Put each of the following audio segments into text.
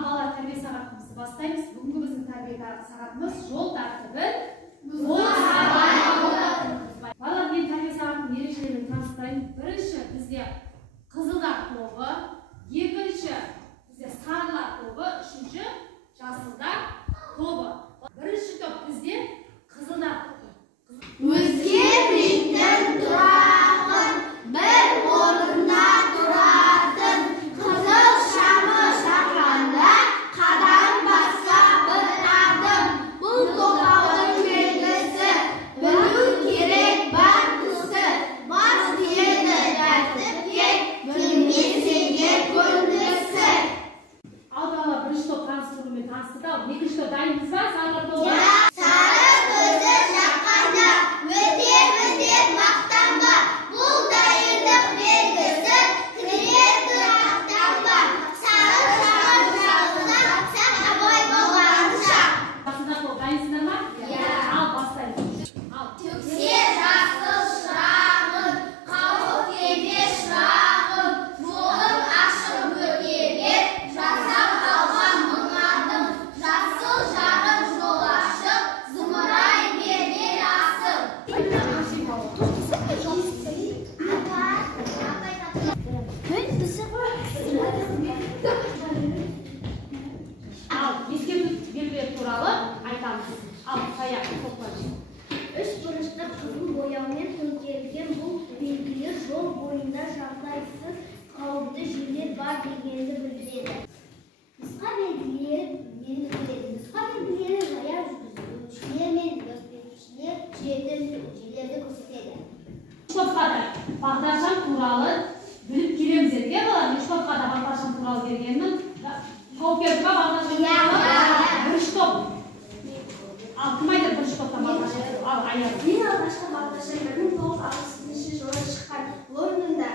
Балалар тәрбие сағатымызды бастаймыз. Бүгінгі біздің тәрбие сағатымыз жол тәртібі. Балалар, мен тәрбие сағатының ерекшелігін таныстырайын. Бірінші бізде қызылдар тобы, екінші бізде сарылар тобы, үшінші жасылдар тобы. Бірінші топ бізде қызылдар тобы. Өзгермейтін тұрағын бір орында тұратын, қызыл шамы жаққанда қадам басса бір адым. Бұл тоқаудың белгісі, білу керек бар кісі. Бас тиеді тәртіпке, келмесеге көндірсі. Ал балалар, бірінші топ таныстырумен таныстырды. Ал екінші топ дайынбыз ба? Сарылар тобы. Сары көзі жаққанда өтер мақтанба, бұл дайындық белгісі, кіреді ақтанба. Сары шағын жағылса, сән абай болғанша. Жасылдар тобы дайынсыңдар ма? Ал бастаймыз. Түксе жасыл шырағын, қауіп емес шырағын, жолын ашып өтер, жасап алған мың адым. Жасыл жарық жол ашып, зымырай берген асыл. Ал ескерту белгілері туралы айтамыз. Ал сая тоқтаңыз. Үш бұрышты қызыл бояумен төңкерілген бұл белгілер жол бойында жағдайсыз қауіпті жерлер бар дегенді білдіреді. Нұсқа белгілері жаяу жүргізушілер мен велосипедшілер жүретін жерлерді көрсетеді. Үш топқа да бағдаршам туралы біліп келеміз дедік, балалар. Үш топқа да бағдаршам туралы бергенмін. Тауып бердік па бағдаршам туралы? Бірінші топ. Ал кім айтады бірінші топтан бағдаршам туралы? Ал аяқ. Ең алғашқы бағдаршам 1960 жылы шыққан Лондонда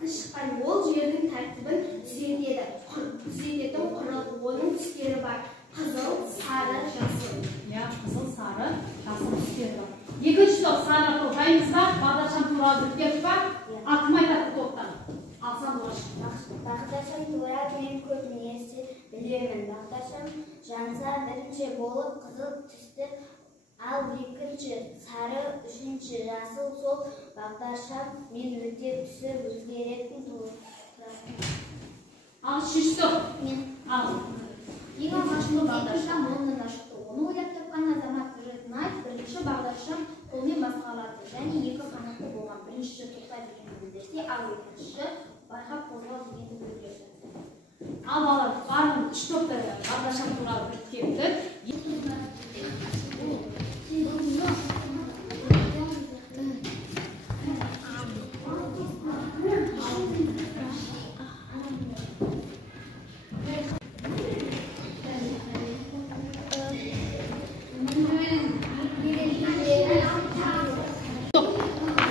шыққан. Ол жердің тәртібін түзететін құрал. Оның түстері бар: қызыл, сары, жасыл. Қызыл, сары, жасыл түстері бар. Екінші топ сары топ дайынбыз ба? Бағдаршам туралы біліп келдік па? Ал кім айтады топтан? Ал Сандуғаш. Бағдаршам туралы мен көп нәрсе білемін. Бағдаршам жанса бірінші болып қызыл түсті, ал екінші сары, үшінші жасыл. Сол бағдаршам мен өте түсіп өзгеретін тұратын. Ал үшінші топ. Ал. Ең алғашқы бағдаршам Лондонда шықты. Оны ойлап тапқан азамат бірінші бағдаршам қолмен басқарылады және екі қанатты болған. Бірінші тоқта дегенді білдірсе, ал екінші байқап қозғал дегенді білдіреді. Ал балалар, барлық үш топта бағдаршам туралы біліп келдік.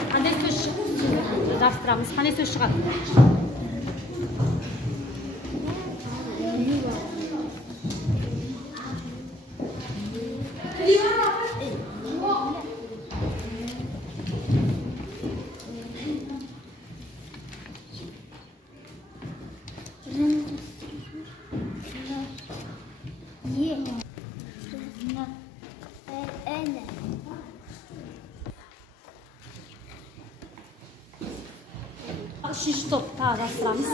Қандай сөз шығады? Жабыстырамыз. Қандай сөз шығады? Үшінші топ тағы жабыстырамыз.